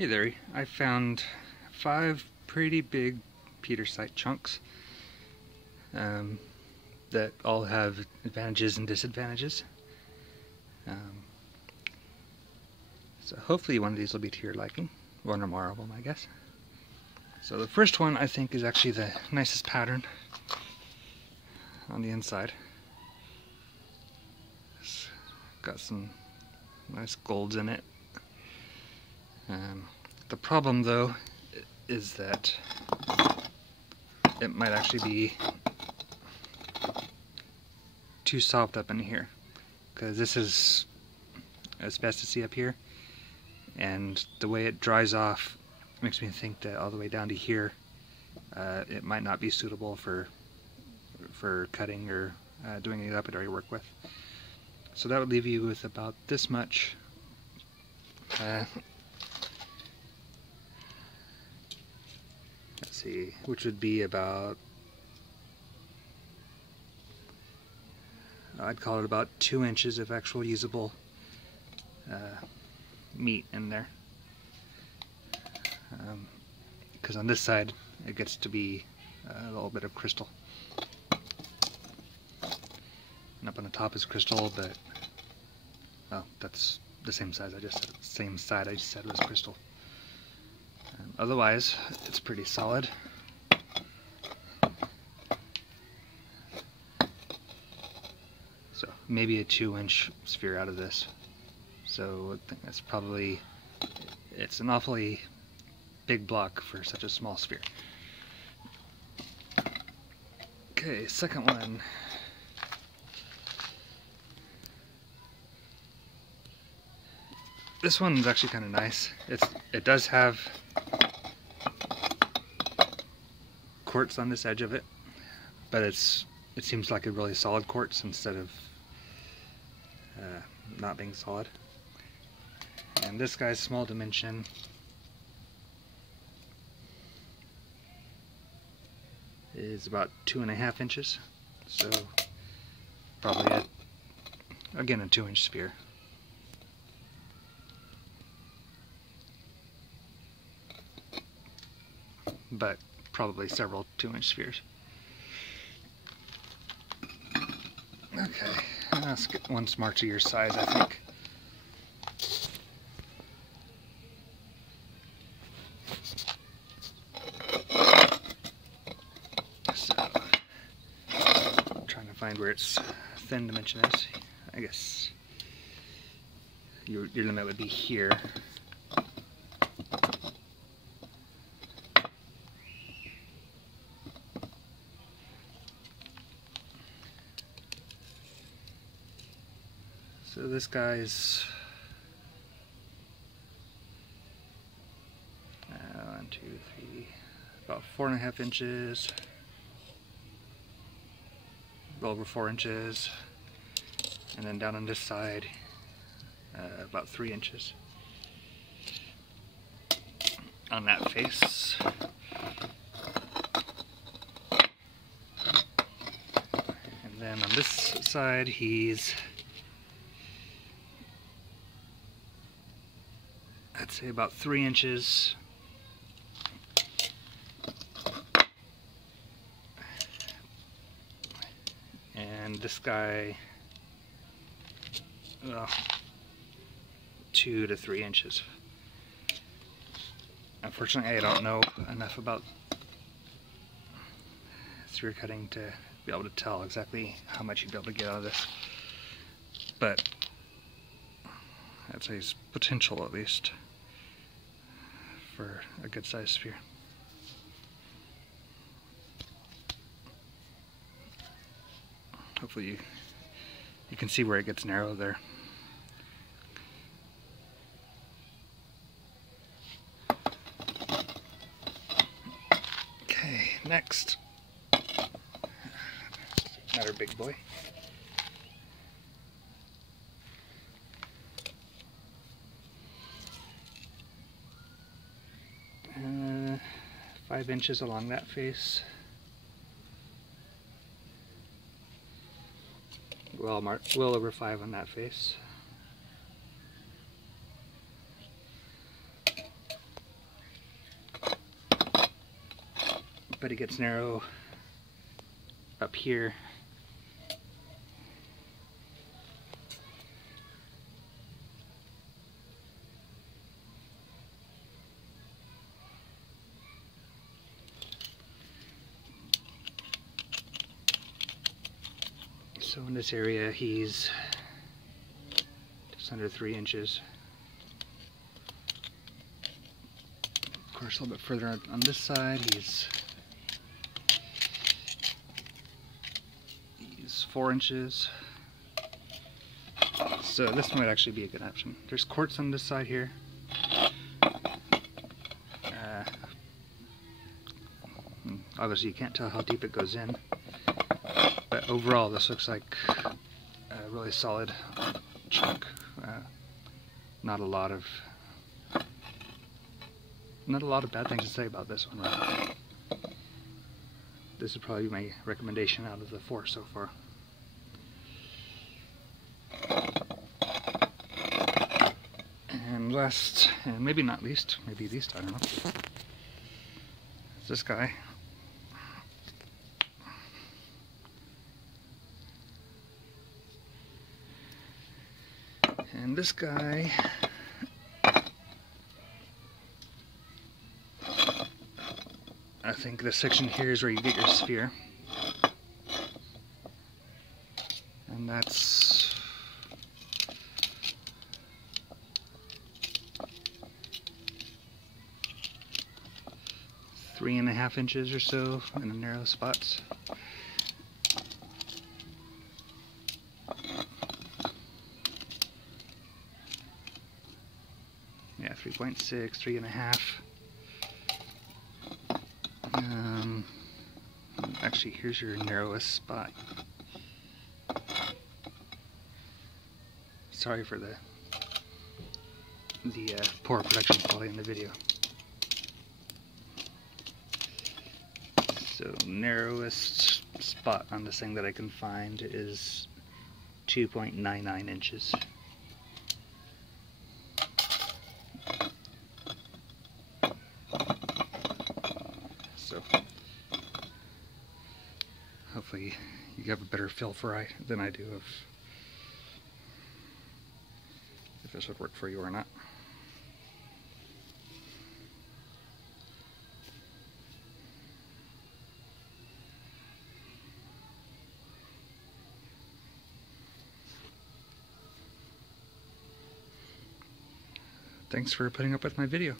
Hey there, I found 5 pretty big petersite chunks that all have advantages and disadvantages. So hopefully one of these will be to your liking. One or more of them, I guess. So the first one I think is actually the nicest pattern on the inside. It's got some nice golds in it. The problem though is that it might actually be too soft up in here, because this is asbestos-y up here, and the way it dries off makes me think that all the way down to here it might not be suitable for cutting or doing any lapidary work with. So that would leave you with about this much let's see, which would be about, I'd call it about 2 inches of actual usable meat in there. Because on this side it gets to be a little bit of crystal. And up on the top is crystal, but well, that's the same size I just said. Same side I just said was crystal. Otherwise, it's pretty solid. So maybe a 2-inch sphere out of this. So I think that's probably, it's an awfully big block for such a small sphere. Okay, second one. This one's actually kind of nice. It does have quartz on this edge of it, but it seems like a really solid quartz instead of not being solid. And this guy's small dimension is about 2.5 inches, so probably again a 2-inch sphere. But probably several 2-inch spheres. Okay, let's get one more to your size, I think. So, I'm trying to find where its thin dimension is. I guess your limit would be here. So this guy's 1, 2, 3, about 4.5 inches, a little over 4 inches, and then down on this side about 3 inches on that face. And then on this side he's, I'd say about 3 inches. And this guy, 2 to 3 inches. Unfortunately, I don't know enough about sphere cutting to be able to tell exactly how much you'd be able to get out of this. But I'd say it's potential, at least, for a good sized sphere. Hopefully you can see where it gets narrow there. Okay, next. Another big boy. Uh, 5 inches along that face. Well over 5 on that face. but it gets narrow up here. So in this area he's just under 3 inches. Of course, a little bit further on this side he's 4 inches. So this might actually be a good option. There's quartz on this side here. Obviously you can't tell how deep it goes in, but overall this looks like a really solid chunk. Not a lot of bad things to say about this one, right? This would probably be my recommendation out of the 4 so far. And last, and maybe not least, maybe least, I don't know, is this guy. And this guy, I think this section here is where you get your sphere. And that's 3.5 inches or so in the narrow spots. Yeah, 3.6, 3.5. Actually, here's your narrowest spot. Sorry for the poor production quality in the video. So narrowest spot on this thing that I can find is 2.99 inches. So hopefully you have a better feel for than I do of if this would work for you or not. Thanks for putting up with my video.